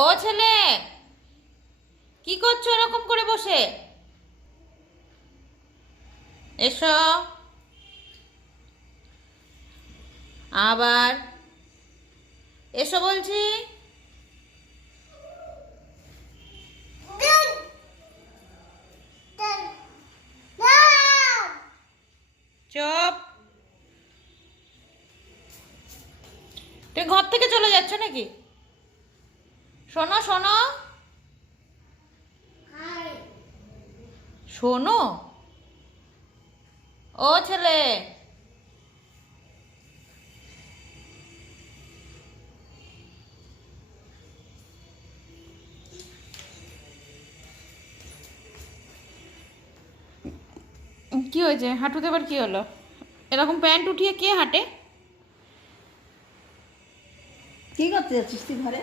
ও ছেলে, কি করছো এরকম করে বসে? এসো। আবার এসো বলছি। চুপ। তুমি ঘর থেকে চলে যাচ্ছ নাকি? শোনো শোনো শোনো। ও ছেলে, কি হয়েছে? হাঁটুতে আবার কি হলো? এরকম প্যান্ট উঠিয়ে কে হাঁটে? কি করতে যাচ্ছিস তুই ঘরে?